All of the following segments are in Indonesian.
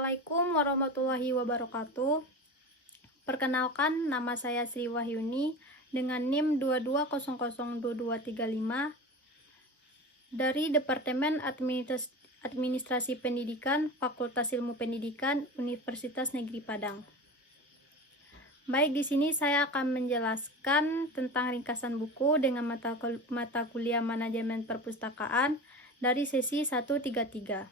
Assalamualaikum warahmatullahi wabarakatuh. Perkenalkan, nama saya Sri Wahyuni dengan NIM 22002235 dari Departemen Administrasi Pendidikan Fakultas Ilmu Pendidikan Universitas Negeri Padang. Baik, di sini saya akan menjelaskan tentang ringkasan buku dengan mata kuliah Manajemen Perpustakaan dari sesi 133.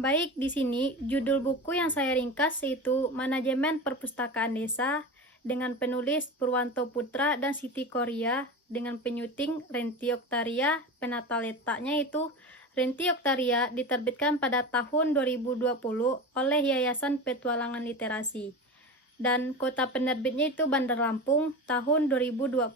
Baik, di sini judul buku yang saya ringkas yaitu Manajemen Perpustakaan Desa dengan penulis Purwanto Putra dan Siti Korea dengan penyuting Renti Oktaria. Penata letaknya itu Renti Oktaria diterbitkan pada tahun 2020 oleh Yayasan Petualangan Literasi dan kota penerbitnya itu Bandar Lampung tahun 2020.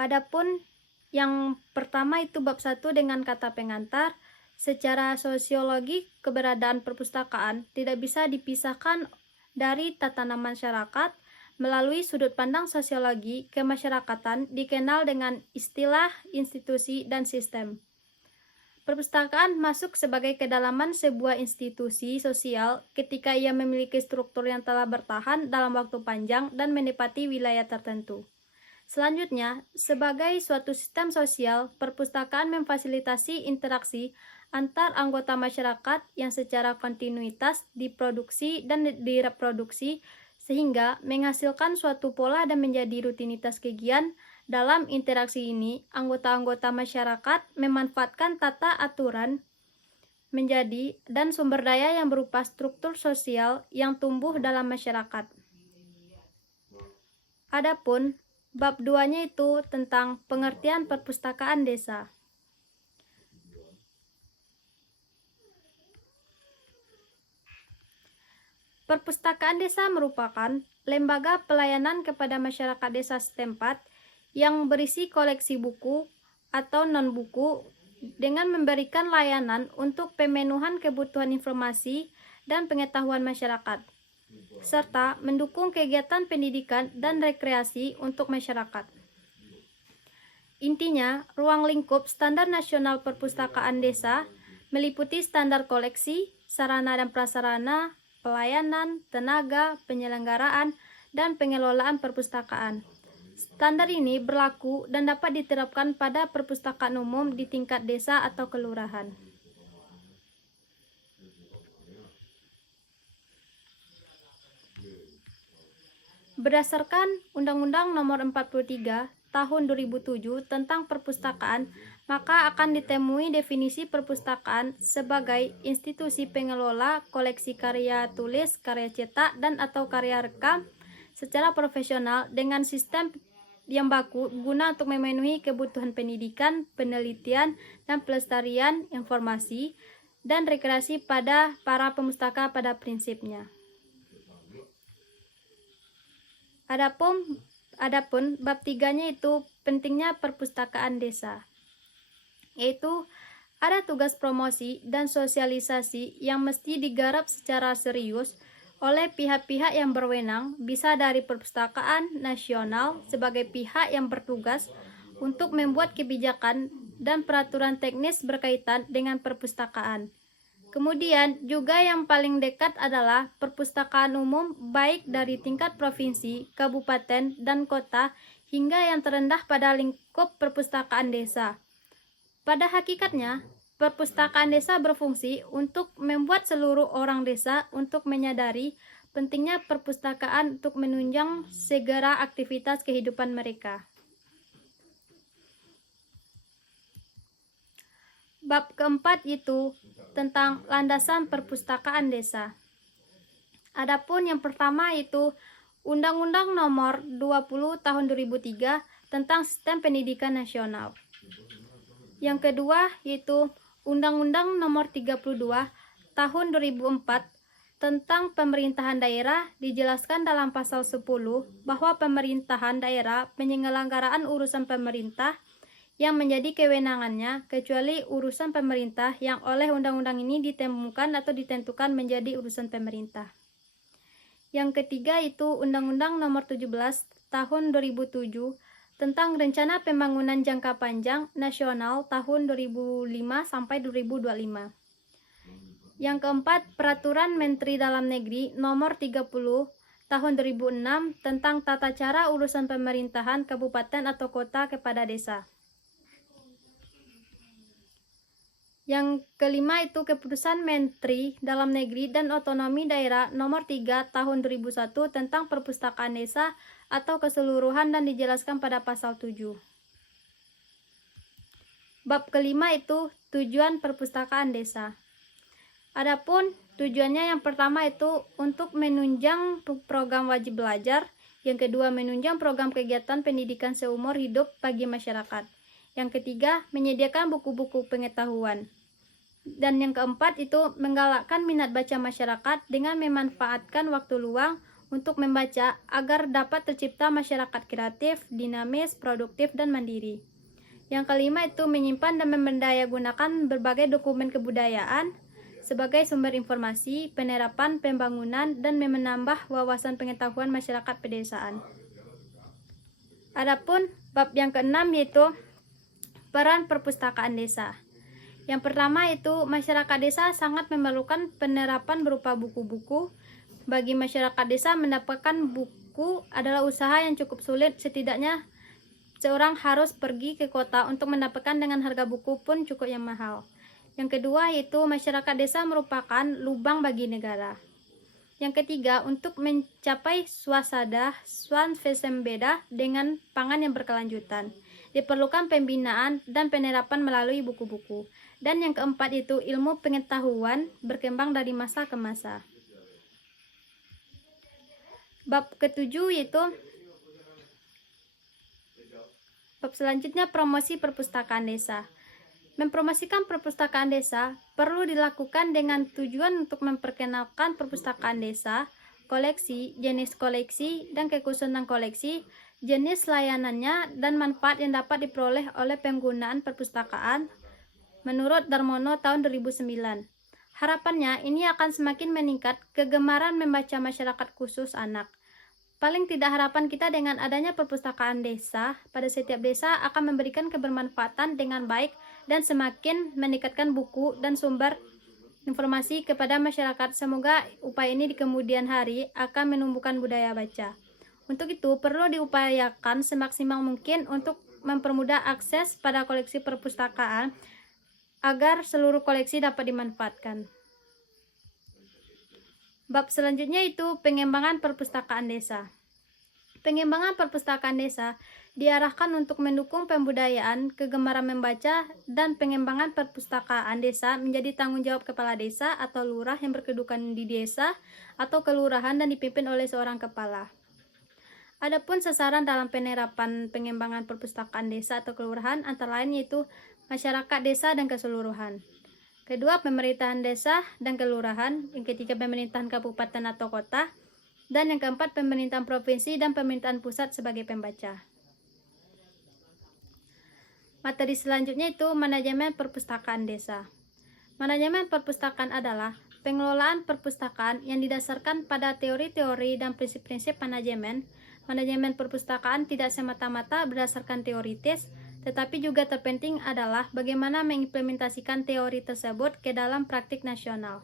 Adapun yang pertama itu bab 1 dengan kata pengantar. Secara sosiologi, keberadaan perpustakaan tidak bisa dipisahkan dari tatanan masyarakat. Melalui sudut pandang sosiologi, kemasyarakatan dikenal dengan istilah, institusi, dan sistem. Perpustakaan masuk sebagai kedalaman sebuah institusi sosial ketika ia memiliki struktur yang telah bertahan dalam waktu panjang dan menepati wilayah tertentu. Selanjutnya, sebagai suatu sistem sosial, perpustakaan memfasilitasi interaksi antar anggota masyarakat yang secara kontinuitas diproduksi dan direproduksi sehingga menghasilkan suatu pola dan menjadi rutinitas kegiatan. Dalam interaksi ini, anggota-anggota masyarakat memanfaatkan tata aturan menjadi dan sumber daya yang berupa struktur sosial yang tumbuh dalam masyarakat. Adapun bab 2-nya itu tentang pengertian perpustakaan desa. Perpustakaan desa merupakan lembaga pelayanan kepada masyarakat desa setempat yang berisi koleksi buku atau non-buku dengan memberikan layanan untuk pemenuhan kebutuhan informasi dan pengetahuan masyarakat, serta mendukung kegiatan pendidikan dan rekreasi untuk masyarakat. Intinya, ruang lingkup standar nasional perpustakaan desa meliputi standar koleksi, sarana dan prasarana, pelayanan, tenaga, penyelenggaraan, dan pengelolaan perpustakaan. Standar ini berlaku dan dapat diterapkan pada perpustakaan umum di tingkat desa atau kelurahan. Berdasarkan Undang-Undang Nomor 43 Tahun 2007 tentang perpustakaan, maka akan ditemui definisi perpustakaan sebagai institusi pengelola koleksi karya tulis, karya cetak, dan atau karya rekam secara profesional dengan sistem yang baku guna untuk memenuhi kebutuhan pendidikan, penelitian, dan pelestarian informasi dan rekreasi pada para pemustaka pada prinsipnya. Adapun bab 3-nya itu pentingnya perpustakaan desa, yaitu ada tugas promosi dan sosialisasi yang mesti digarap secara serius oleh pihak-pihak yang berwenang, bisa dari perpustakaan nasional sebagai pihak yang bertugas untuk membuat kebijakan dan peraturan teknis berkaitan dengan perpustakaan. Kemudian juga yang paling dekat adalah perpustakaan umum baik dari tingkat provinsi, kabupaten, dan kota hingga yang terendah pada lingkup perpustakaan desa. Pada hakikatnya, perpustakaan desa berfungsi untuk membuat seluruh orang desa untuk menyadari pentingnya perpustakaan untuk menunjang segala aktivitas kehidupan mereka. Bab keempat itu tentang landasan perpustakaan desa. Adapun yang pertama itu Undang-Undang Nomor 20 Tahun 2003 tentang Sistem Pendidikan Nasional. Yang kedua yaitu Undang-Undang Nomor 32 Tahun 2004 tentang pemerintahan daerah. Dijelaskan dalam pasal 10 bahwa pemerintahan daerah penyelenggaraan urusan pemerintah yang menjadi kewenangannya kecuali urusan pemerintah yang oleh undang-undang ini ditemukan atau ditentukan menjadi urusan pemerintah. Yang ketiga itu Undang-Undang Nomor 17 Tahun 2007 tentang Rencana Pembangunan Jangka Panjang Nasional tahun 2005 sampai 2025. Yang keempat, Peraturan Menteri Dalam Negeri Nomor 30 Tahun 2006 tentang tata cara urusan pemerintahan kabupaten atau kota kepada desa. Yang kelima itu Keputusan Menteri Dalam Negeri dan Otonomi Daerah Nomor 3 Tahun 2001 tentang Perpustakaan Desa atau keseluruhan dan dijelaskan pada pasal 7. Bab kelima itu Tujuan Perpustakaan Desa. Adapun tujuannya yang pertama itu untuk menunjang program wajib belajar, yang kedua menunjang program kegiatan pendidikan seumur hidup bagi masyarakat. Yang ketiga, menyediakan buku-buku pengetahuan. Dan yang keempat itu menggalakkan minat baca masyarakat dengan memanfaatkan waktu luang untuk membaca agar dapat tercipta masyarakat kreatif, dinamis, produktif, dan mandiri. Yang kelima itu menyimpan dan memberdayagunakan berbagai dokumen kebudayaan sebagai sumber informasi, penerapan, pembangunan, dan menambah wawasan pengetahuan masyarakat pedesaan. Adapun bab yang keenam yaitu peran perpustakaan desa. Yang pertama itu masyarakat desa sangat memerlukan penerapan berupa buku-buku. Bagi masyarakat desa mendapatkan buku adalah usaha yang cukup sulit, setidaknya seorang harus pergi ke kota untuk mendapatkan dengan harga buku pun cukup yang mahal. Yang kedua yaitu masyarakat desa merupakan lubang bagi negara. Yang ketiga, untuk mencapai swasada swasembada dengan pangan yang berkelanjutan, diperlukan pembinaan dan penerapan melalui buku-buku. Dan yang keempat itu ilmu pengetahuan berkembang dari masa ke masa. Bab ketujuh yaitu bab selanjutnya promosi perpustakaan desa. Mempromosikan perpustakaan desa perlu dilakukan dengan tujuan untuk memperkenalkan perpustakaan desa, koleksi, jenis koleksi, dan kekhususan koleksi, jenis layanannya, dan manfaat yang dapat diperoleh oleh penggunaan perpustakaan menurut Darmono tahun 2009. Harapannya ini akan semakin meningkat kegemaran membaca masyarakat khusus anak. Paling tidak harapan kita dengan adanya perpustakaan desa pada setiap desa akan memberikan kebermanfaatan dengan baik dan semakin meningkatkan buku dan sumber informasi kepada masyarakat. Semoga upaya ini di kemudian hari akan menumbuhkan budaya baca. Untuk itu perlu diupayakan semaksimal mungkin untuk mempermudah akses pada koleksi perpustakaan agar seluruh koleksi dapat dimanfaatkan. Bab selanjutnya itu pengembangan perpustakaan desa. Pengembangan perpustakaan desa diarahkan untuk mendukung pembudayaan, kegemaran membaca, dan pengembangan perpustakaan desa menjadi tanggung jawab kepala desa atau lurah yang berkedudukan di desa atau kelurahan dan dipimpin oleh seorang kepala. Adapun sasaran dalam penerapan pengembangan perpustakaan desa atau kelurahan antara lain yaitu masyarakat desa dan keseluruhan. Kedua, pemerintahan desa dan kelurahan. Yang ketiga, pemerintahan kabupaten atau kota. Dan yang keempat, pemerintahan provinsi dan pemerintahan pusat sebagai pembaca. Materi selanjutnya itu manajemen perpustakaan desa. Manajemen perpustakaan adalah pengelolaan perpustakaan yang didasarkan pada teori-teori dan prinsip-prinsip manajemen. Manajemen perpustakaan tidak semata-mata berdasarkan teoritis, tetapi juga terpenting adalah bagaimana mengimplementasikan teori tersebut ke dalam praktik nasional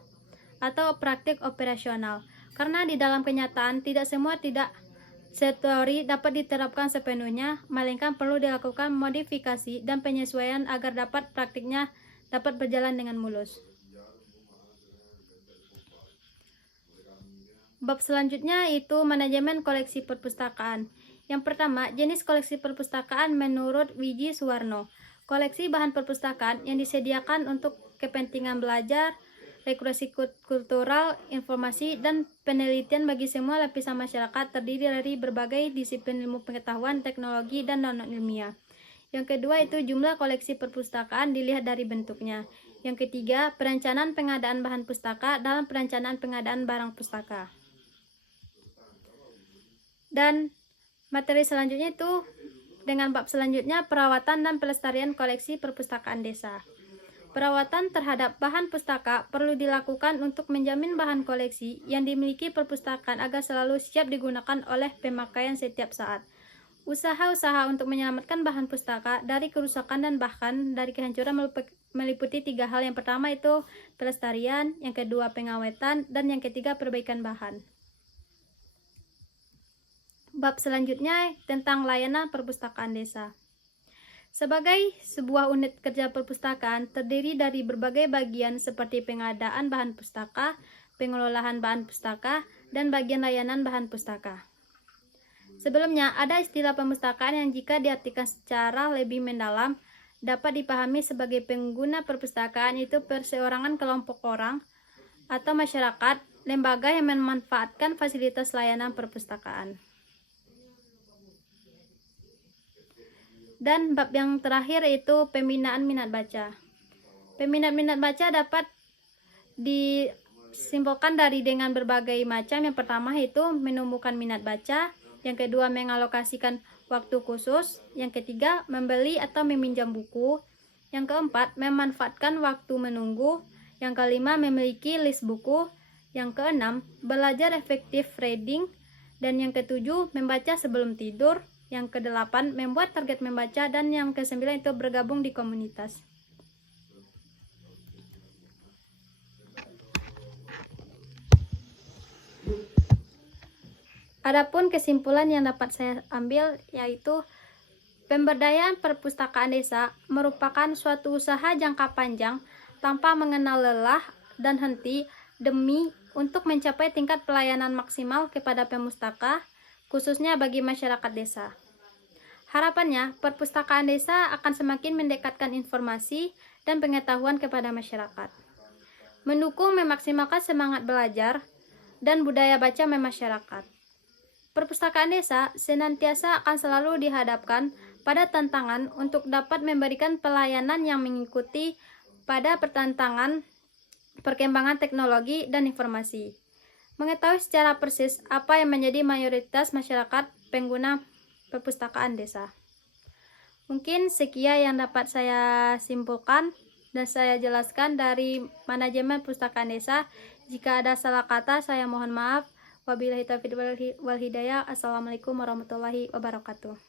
atau praktik operasional. Karena di dalam kenyataan tidak semua teori dapat diterapkan sepenuhnya, melainkan perlu dilakukan modifikasi dan penyesuaian agar praktiknya dapat berjalan dengan mulus. Bab selanjutnya itu manajemen koleksi perpustakaan. Yang pertama, jenis koleksi perpustakaan menurut Wiji Suwarno. Koleksi bahan perpustakaan yang disediakan untuk kepentingan belajar, rekreasi kultural, informasi, dan penelitian bagi semua lapisan masyarakat terdiri dari berbagai disiplin ilmu pengetahuan, teknologi, dan non-ilmiah. Yang kedua itu jumlah koleksi perpustakaan dilihat dari bentuknya. Yang ketiga, perencanaan pengadaan bahan pustaka dalam perencanaan pengadaan barang pustaka. Dan materi selanjutnya itu dengan bab selanjutnya perawatan dan pelestarian koleksi perpustakaan desa. Perawatan terhadap bahan pustaka perlu dilakukan untuk menjamin bahan koleksi yang dimiliki perpustakaan agar selalu siap digunakan oleh pemakaian setiap saat. Usaha-usaha untuk menyelamatkan bahan pustaka dari kerusakan dan bahkan dari kehancuran meliputi 3 hal. Yang pertama itu pelestarian, yang kedua pengawetan, dan yang ketiga perbaikan bahan. Bab selanjutnya tentang layanan perpustakaan desa. Sebagai sebuah unit kerja perpustakaan terdiri dari berbagai bagian seperti pengadaan bahan pustaka, pengelolaan bahan pustaka, dan bagian layanan bahan pustaka. Sebelumnya, ada istilah perpustakaan yang jika diartikan secara lebih mendalam dapat dipahami sebagai pengguna perpustakaan itu perseorangan kelompok orang atau masyarakat, lembaga yang memanfaatkan fasilitas layanan perpustakaan. Dan bab yang terakhir yaitu pembinaan minat baca. Peminat-minat baca dapat disimpulkan dengan berbagai macam. Yang pertama yaitu menumbuhkan minat baca, yang kedua mengalokasikan waktu khusus, yang ketiga membeli atau meminjam buku, yang keempat memanfaatkan waktu menunggu, yang kelima memiliki list buku, yang keenam belajar efektif reading, dan yang ketujuh membaca sebelum tidur, yang kedelapan membuat target membaca, dan yang kesembilan itu bergabung di komunitas. Adapun kesimpulan yang dapat saya ambil yaitu pemberdayaan perpustakaan desa merupakan suatu usaha jangka panjang tanpa mengenal lelah dan henti demi untuk mencapai tingkat pelayanan maksimal kepada pemustaka, khususnya bagi masyarakat desa. Harapannya, perpustakaan desa akan semakin mendekatkan informasi dan pengetahuan kepada masyarakat, mendukung memaksimalkan semangat belajar dan budaya baca masyarakat. Perpustakaan desa senantiasa akan selalu dihadapkan pada tantangan untuk dapat memberikan pelayanan yang mengikuti pada pertentangan perkembangan teknologi dan informasi. Mengetahui secara persis apa yang menjadi mayoritas masyarakat pengguna perpustakaan desa. Mungkin sekian yang dapat saya simpulkan dan saya jelaskan dari manajemen perpustakaan desa. Jika ada salah kata, saya mohon maaf. Wabillahi taufiq wal hidayah. Assalamualaikum warahmatullahi wabarakatuh.